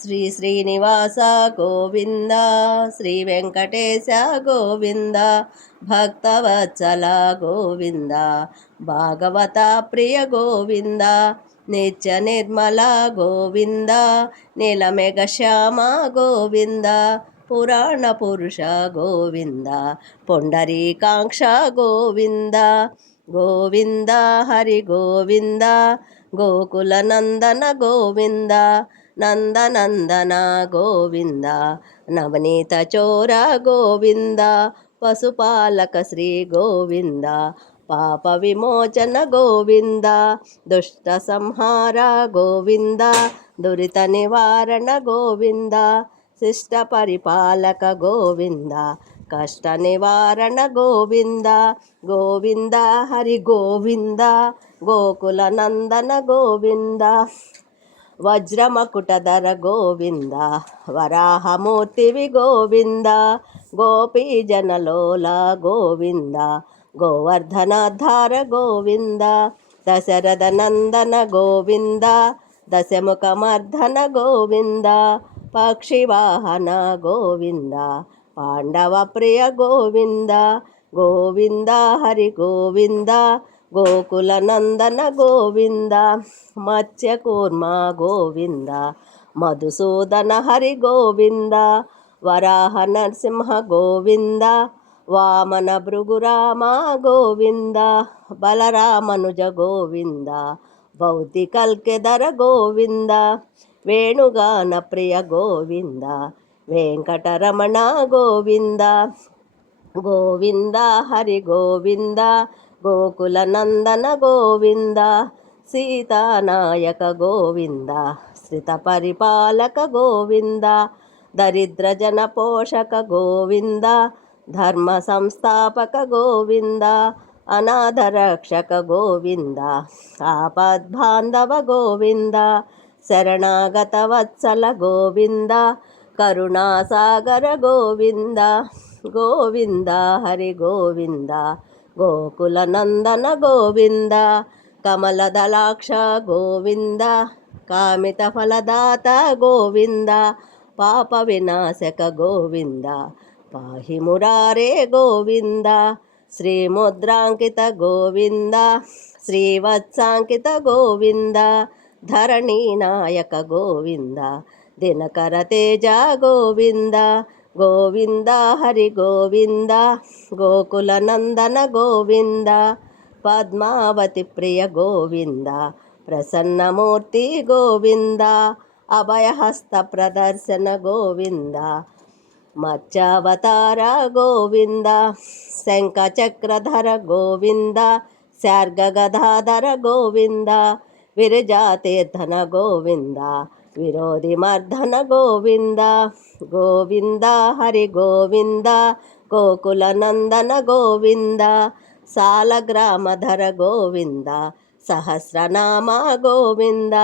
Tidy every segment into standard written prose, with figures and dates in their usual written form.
శ్రీ శ్రీనివాస గోవింద, శ్రీ వెంకటేశ గోవింద, భక్తవత్సల గోవింద, భాగవత ప్రియ గోవింద, నిత్య నిర్మల గోవింద, నీలమేఘ శ్యామ గోవింద, పురాణ పురుష గోవింద, పొండరీకాంక్ష గోవింద, గోవింద హరి గోవింద, గోకుల నందన గోవింద, నందనందన గోవింద, నవనీత చోర గోవింద, పశుపాలక శ్రీ గోవింద, పాప విమోచన గోవింద, దుష్ట సంహార గోవింద, దురిత నివారణ గోవింద, శిష్ట పరిపాలక గోవింద, కష్ట నివారణ గోవింద, గోవింద హరి గోవింద, గోకుల నందన గోవింద, వజ్రమకుటధర గోవింద, వరాహమూర్తివి గోవింద, గోపీజనలోల గోవింద, గోవర్ధనాధార గోవింద, దశరథ నందన గోవింద, దశముఖమర్ధన గోవింద, పక్షివాహన గోవింద, పాండవ ప్రియ గోవింద, గోవింద హరి గోవింద, గోకుల నందన గోవింద, మత్స్యకూర్మ గోవింద, మధుసూదన హరి గోవింద, వరాహ నరసింహ గోవింద, వామన భృగురామ గోవింద, బలరామనుజ గోవింద, భౌతికల్కెదర గోవింద, వేణుగాన ప్రియ గోవింద, వెంకటరమణ గోవింద, గోవింద హరి గోవింద, గోకుల నందన గోవింద, సీతానాయక గోవింద, శ్రిత పరిపాలక గోవింద, దరిద్ర జన పోషక గోవింద, ధర్మ సంస్థాపక గోవింద, అనాథ రక్షక గోవింద, ఆపద్బాంధవ గోవింద, శరణాగత వత్సల గోవింద, కరుణాసాగర గోవింద, గోవింద హరి గోవింద, గోకుల నందన గోవింద, కమలదలాక్ష గోవింద, కామిత ఫలదాత గోవింద, పాప వినాశక గోవింద, పాహి మురారే గోవింద, శ్రీముద్రాంకిత గోవింద, శ్రీవత్సాంకిత గోవింద, ధరణీ నాయక గోవింద, దినకర తేజ గోవింద, గోవింద హరి గోవింద, గోకుల నందన గోవింద, పద్మావతి ప్రియ గోవింద, ప్రసన్నమూర్తి గోవింద, అభయహస్త ప్రదర్శన గోవింద, మత్స్యావతార గోవింద, శంఖచక్రధర గోవింద, శార్గగదాధర గోవింద, విరజాతీర్థన గోవింద, విరోధి మర్ధన గోవింద, గోవింద హరి గోవింద, గోకుల నందన గోవింద, సాలగ్రామధర గోవింద, సహస్రనామ గోవింద,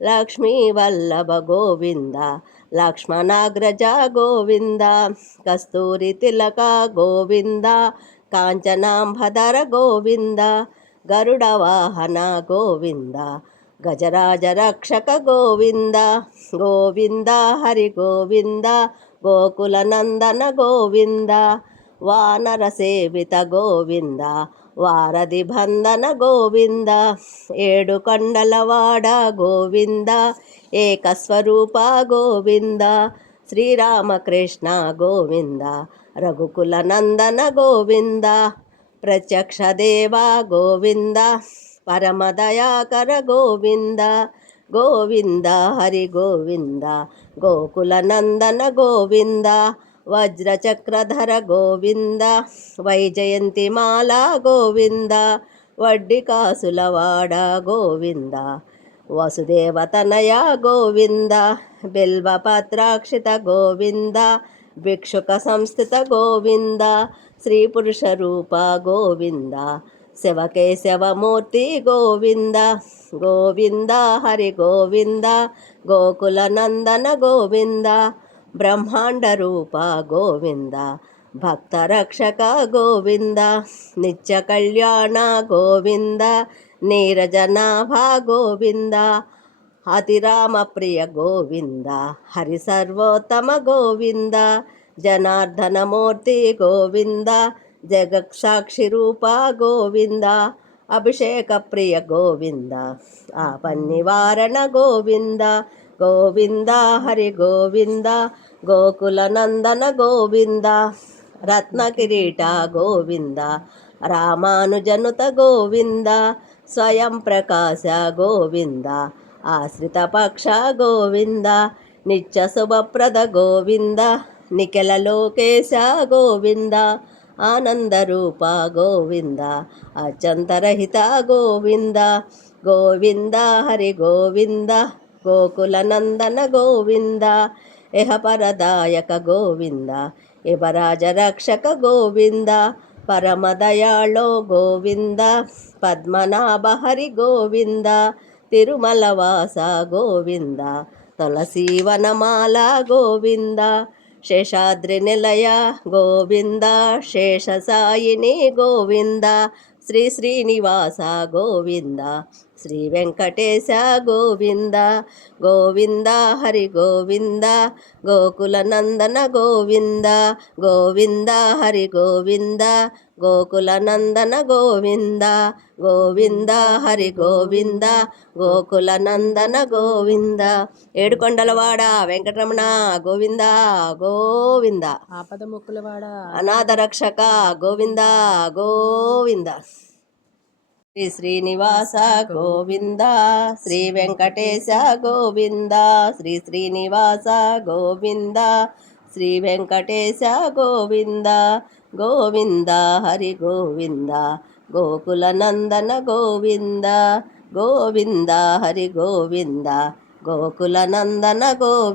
లక్ష్మీ వల్లభ గోవింద, లక్ష్మణాగ్రజ గోవింద, కస్తూరి తిలక గోవింద, కాంచనాంబధర గోవింద, గరుడ వాహన గోవింద, గజరాజ రక్షక గోవింద, గోవింద హరి గోవింద, గోకుల నందన గోవింద, వానర సేవిత గోవింద, వారధి బంధన గోవింద, ఏడు కొండలవాడ గోవింద, ఏకస్వరూప గోవింద, శ్రీరామకృష్ణ గోవింద, రఘుకుల నందన గోవింద, ప్రత్యక్ష దేవ గోవింద, పరమదయాకర గోవింద, గోవింద హరి గోవింద, గోకుల నందన గోవింద, వజ్రచక్రధర గోవింద, వైజయంతిమాల గోవింద, వడ్డి కాసులవాడ గోవింద, వసుదేవతనయ గోవింద, బిల్వపత్రాక్షిత గోవింద, భిక్షుక సంస్థిత గోవింద, శ్రీ పురుష రూప గోవింద, శివకేశవమూర్తి గోవింద, గోవింద హరి గోవింద, గోకుల నందన గోవింద, బ్రహ్మాండ రూప గోవింద, భక్త రక్షక గోవింద, నిత్య కళ్యాణ గోవింద, నీరజనాభ గోవింద, అతిరామప్రియ గోవింద హరి సర్వోత్తమ గోవింద జనార్దనమూర్తి గోవింద జగత్సాక్షి రూప గోవింద అభిషేక ప్రియ గోవింద ఆపన్నివారణ గోవింద గోవింద హరి గోవింద గోకుల నందన గోవింద రత్న కిరీట గోవింద రామానుజనుత గోవింద స్వయం ప్రకాశ గోవింద ఆశ్రిత పక్ష గోవింద నిత్య శుభప్రద గోవింద నిఖిల లోకేశ గోవింద ఆనందరూప గోవింద అత్యంతరహిత గోవింద గోవింద హరి గోవింద గోకుల నందన గోవింద ఇహపరదాయక గోవింద ఇహరాజ రక్షక గోవింద పరమదయాళో గోవింద పద్మనాభ హరి గోవింద తిరుమలవాస గోవింద తులసీవనమాల గోవింద శేషాద్రి నిలయ గోవింద శేషసాయిని గోవింద శ్రీ శ్రీనివాస గోవింద శ్రీ వెంకటేశ గోవింద గోవింద హరి గోవింద గోకుల నందన గోవింద గోవింద హరి గోవింద గోకుల నందన గోవింద గోవింద హరి గోవింద గోకుల నందన గోవింద ఏడుకొండలవాడ వెంకటరమణ గోవింద గోవింద ఆపద ముక్కులవాడ అనాథ రక్షక గోవింద గోవింద శ్రీ శ్రీనివాస గోవింద శ్రీ వెంకటేశ గోవింద శ్రీ శ్రీనివాస గోవింద శ్రీ వెంకటేశ గోవింద గోవింద హరి గోవింద గోకుల నందన గోవింద గోవింద హరి గోవింద గోకుల నందన గోవింద